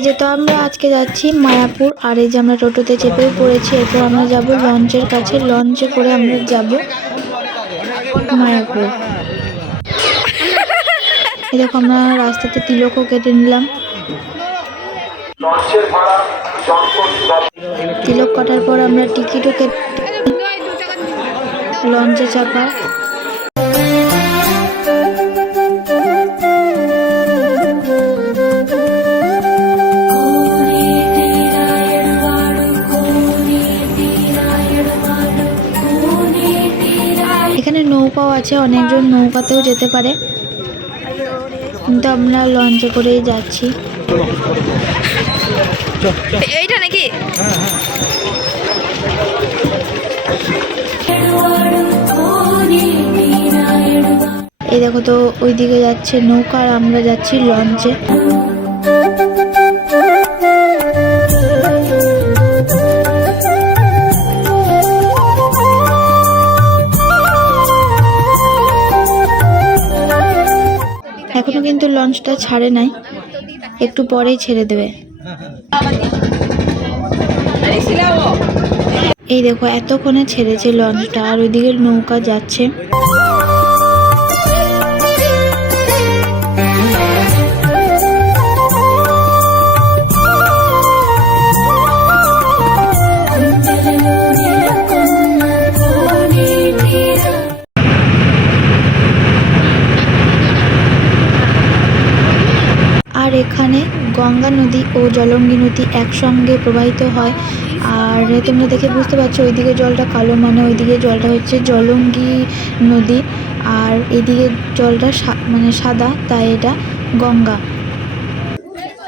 এই যে তো আমরা আজকে যাচ্ছি মায়াপুর, আর এই যে আমরা টোটোতে চেপে পড়েছি। এরপর আমরা যাব লঞ্চের কাছে, লঞ্চে করে আমরা যাব মায়াপুর। এই দেখো আমরা রাস্তাতে তিলকও কেটে নিলাম। তিলক কাটার পর আমরা টিকিটও কেটে লঞ্চে চাপা। এখানে নৌকাও আছে, অনেকজন নৌকাতেও যেতে পারে, কিন্তু আমরা লঞ্চে করেই যাচ্ছি। এইটা নাকি এই দেখো তো ওইদিকে যাচ্ছে নৌকা, আর আমরা যাচ্ছি লঞ্চে। এখনো কিন্তু লঞ্চটা ছাড়ে নাই, একটু পরেই ছেড়ে দেবে। এই দেখো এতক্ষণে ছেড়েছে লঞ্চটা, আর ওইদিকে নৌকা যাচ্ছে। আর এখানে গঙ্গা নদী ও জলঙ্গি নদী একসঙ্গে প্রবাহিত হয়। আর তোমরা দেখে বুঝতে পারছো ওইদিকে জলটা কালো, মানে ওইদিকে জলটা হচ্ছে জলঙ্গি নদী, আর এদিকে জলটা মানে সাদা, তাই এটা গঙ্গা।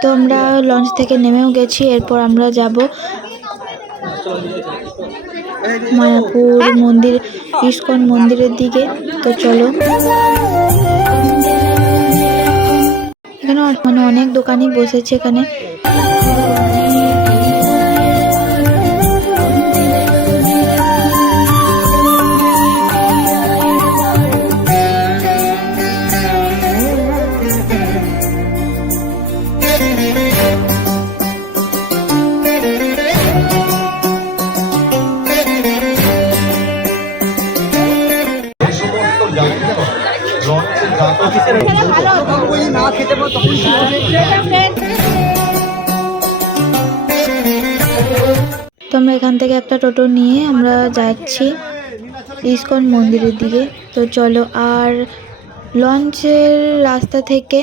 তো আমরা লঞ্চ থেকে নেমেও গেছি। এরপর আমরা যাব মায়াপুর মন্দির, ইস্কন মন্দিরের দিকে। তো চলো, এখানে মানে অনেক দোকানই বসেছে এখানে। তো আমরা এখান থেকে একটা টোটো নিয়ে আমরা যাচ্ছি ইস্কন মন্দিরের দিকে। তো চলো, আর লঞ্চের রাস্তা থেকে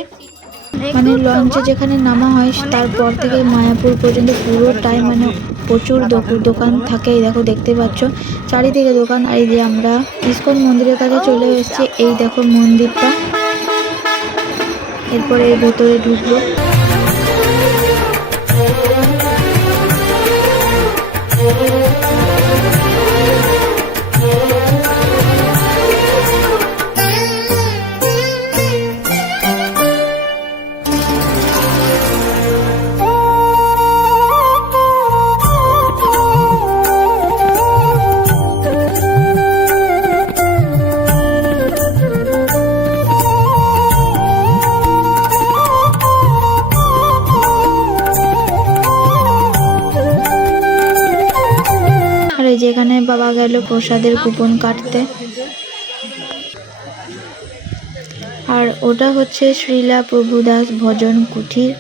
মানে লঞ্চে যেখানে নামা হয় তারপর থেকে মায়াপুর পর্যন্ত পুরোটাই মানে প্রচুর দোকান থাকে। এই দেখো দেখতে পাচ্ছ চারিদিকে দোকান। আর এই যে আমরা ইস্কন মন্দিরের কাছে চলে এসেছি, এই দেখো মন্দিরটা। এরপরে এর ভেতরে ঢুকবো। যেখানে বাবা গেল প্রসাদের কুপন কাটতে, আর ওটা হচ্ছে শ্রীলা প্রভুদাস ভজন কুঠির।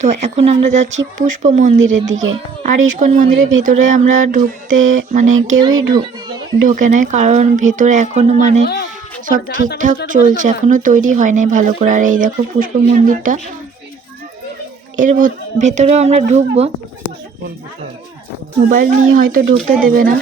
তো এখন আমরা যাচ্ছি পুষ্প মন্দিরের দিকে। আর ইস্কন মন্দিরের ভেতরে আমরা ঢুকতে মানে কেউই ঢোকে না, কারণ ভেতরে এখনো মানে সব ঠিকঠাক চলছে, এখনো তৈরি হয় নাই ভালো করে। আর এই দেখো পুষ্প মন্দিরটা, এর ভেতরেও আমরা ঢুকবো, মোবাইল নিয়ে হয়তো ঢুকতে দেবে না।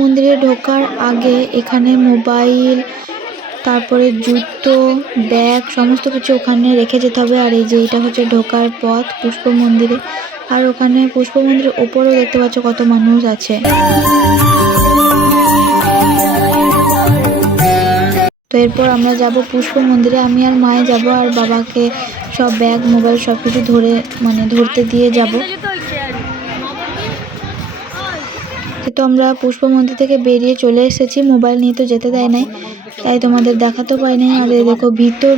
মন্দিরে ঢোকার আগে এখানে মোবাইল, তারপরে জুতো, ব্যাগ সমস্ত কিছু ওখানে রেখে যেতে হবে। আর এই যে এটা হচ্ছে ঢোকার পথ পুষ্প মন্দিরে। আর ওখানে পুষ্প মন্দিরের ওপরেও দেখতে পাচ্ছ কত মানুষ আছে। তো এরপর আমরা যাব পুষ্প মন্দিরে, আমি আর মায়ে যাব, আর বাবাকে সব ব্যাগ মোবাইল সব কিছু ধরতে দিয়ে যাব। তো আমরা পুষ্প মন্দির থেকে বেরিয়ে চলে এসেছি, মোবাইল নিয়ে তো যেতে দেয় নাই, তাই তোমাদের দেখাতেও পাইনি। আর দেখো ভিতর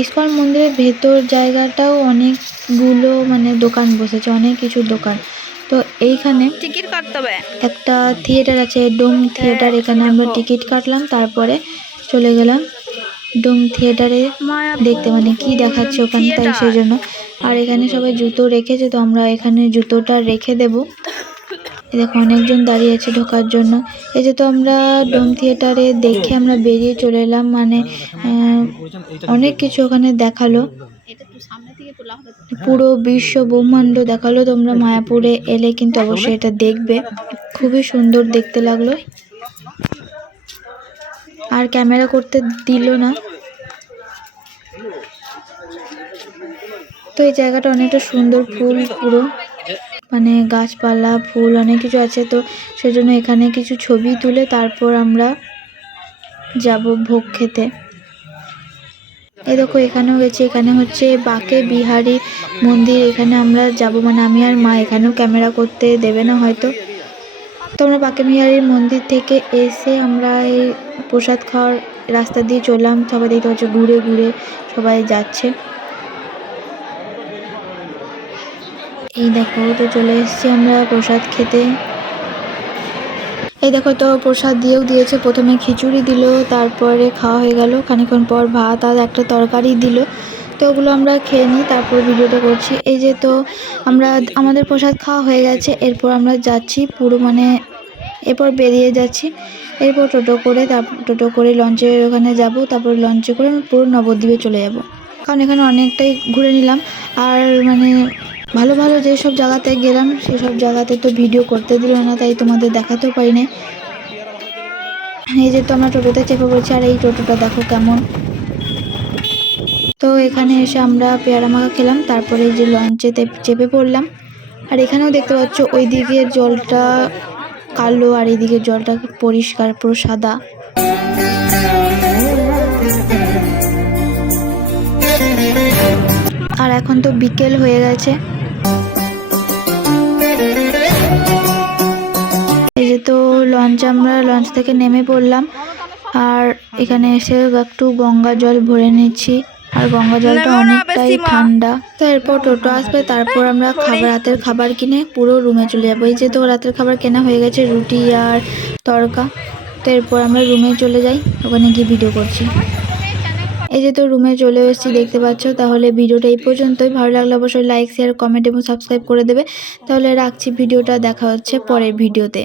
ইস্কন মন্দিরের ভেতর জায়গাটাও অনেকগুলো দোকান বসেছে, অনেক কিছু দোকান। তো এইখানে টিকিট কাটতে হবে, একটা থিয়েটার আছে ডোম থিয়েটার, এখানে আমরা টিকিট কাটলাম, তারপরে চলে গেলাম ডোম থিয়েটারে দেখতে কি দেখাচ্ছে ওখানে, তাই সেই জন্য। আর এখানে সবাই জুতো রেখেছে, তো আমরা এখানে জুতোটা রেখে দেব। দেখো অনেকজন দাঁড়িয়ে আছে ঢোকার জন্য। এই যে তো আমরা ডোম থিয়েটারে দেখে আমরা বেরিয়ে চলে এলাম, অনেক কিছু ওখানে দেখালো, পুরো বিশ্ব ব্রহ্মাণ্ড দেখালো। তোমরা মায়াপুরে এলে কিন্তু অবশ্যই এটা দেখবে, খুবই সুন্দর দেখতে লাগলো। আর ক্যামেরা করতে দিল না। তো এই জায়গাটা অনেকটা সুন্দর, ফুল পুরো গাছপালা ফুল অনেক কিছু আছে, তো সেজন্য এখানে কিছু ছবি তুলে তারপর আমরা যাব ভোগ খেতে। এই দেখো এখানেও গেছি, এখানে হচ্ছে বাকে বিহারী মন্দির, এখানে আমরা যাব, আমি আর মা। এখানেও ক্যামেরা করতে দেবে না হয়তো। তো আমরা বাকে বিহারীর মন্দির থেকে এসে আমরা এই প্রসাদ খাওয়ার রাস্তা দিয়ে চললাম। সবাই দেখতে পাচ্ছ ঘুরে ঘুরে সবাই যাচ্ছে। এই দেখো তো চলে এসেছি আমরা প্রসাদ খেতে। এই দেখো তো প্রসাদ দিয়েছে, প্রথমে খিচুড়ি দিল, তারপরে খাওয়া হয়ে গেল, খানিকক্ষণ পর ভাত আর একটা তরকারি দিল। তো ওগুলো আমরা খেয়ে নিই, তারপর ভিডিওটা করছি। এই যে তো আমাদের প্রসাদ খাওয়া হয়ে গেছে, এরপর আমরা যাচ্ছি পুরো এরপর বেরিয়ে যাচ্ছি। এরপর টোটো করে লঞ্চের ওখানে যাব, তারপর লঞ্চে করে পুরো নবদ্বীপে চলে যাব। কারণ এখানে অনেকটাই ঘুরে নিলাম। আর ভালো ভালো যেসব জায়গাতে গেলাম সেসব জায়গাতে তো ভিডিও করতে দিল না, তাই তোমাদের দেখাতেও পারি না। এই যে তো আমরা টোটোতে চেপে পড়ছি, আর এই টোটোটা দেখো কেমন। তো এখানে এসে আমরা পেয়ারা মাখা খেলাম, তারপরে এই যে লঞ্চেতে চেপে পড়লাম। আর এখানেও দেখতে পাচ্ছ ওই দিকের জলটা কালো আর এই দিকের জলটা পরিষ্কার পুরো সাদা। আর এখন তো বিকেল হয়ে গেছে। এই যে তো আমরা লঞ্চ থেকে নেমে পড়লাম, আর এখানে এসে একটু গঙ্গা জল ভরে নিচ্ছি। আর গঙ্গা জলটা অনেকটাই ঠান্ডা। তো এরপর টোটো আসবে, তারপর আমরা রাতের খাবার কিনে পুরো রুমে চলে যাবো। এই যে তো রাতের খাবার কেনা হয়ে গেছে, রুটি আর তড়কা। তো এরপর আমরা রুমে চলে যাই, ওখানে গিয়ে ভিডিও করছি। এই যে তো রুমে চলে এসেছি দেখতে পাচ্ছ। তাহলে ভিডিওটা এই পর্যন্তই, ভালো লাগলে অবশ্যই লাইক শেয়ার কমেন্ট এবং সাবস্ক্রাইব করে দেবে। তাহলে রাখছি ভিডিওটা, দেখা হচ্ছে পরের ভিডিওতে।